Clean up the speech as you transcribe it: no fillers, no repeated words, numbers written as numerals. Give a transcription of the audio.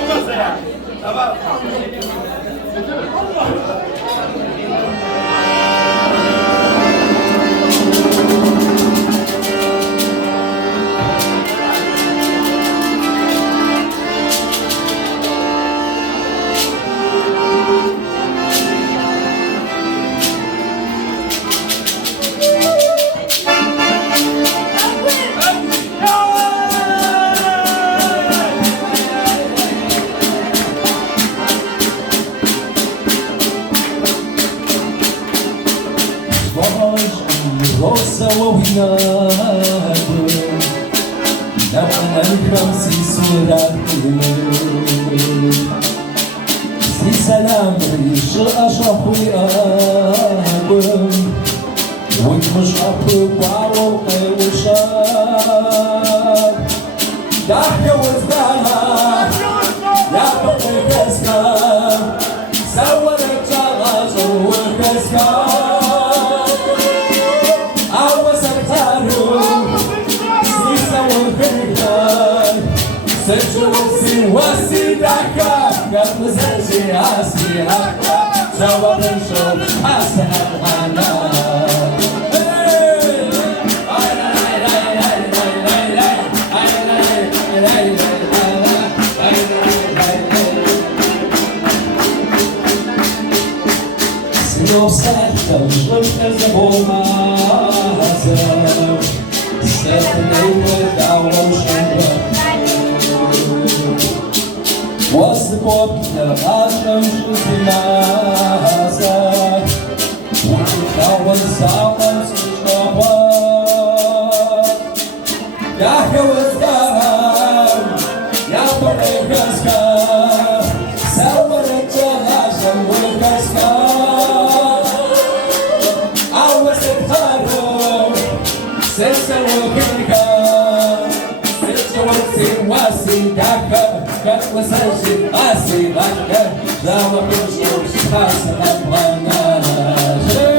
olmasa ya. Tamam. Rosa وهناك نبغى الخمسي سورات في سلام ريش أشرف وياكم وانت مش أبوك وشاب ضحكة وزدانة يا بقي كسكام سورت جغاز وكسكام Seçuğusi vasidaka Kapızaci asiraka Zavarın şov asana Snow żółte zawołazę Stepney wydało się Возможно, разом жутимаза Утекал заман снова Я хвостам, я порыгаска Сауареча нашим выгаска А вас это сердце логика Сердце васидaka Как высажи, асирака, зава пишу, спасибо, плана.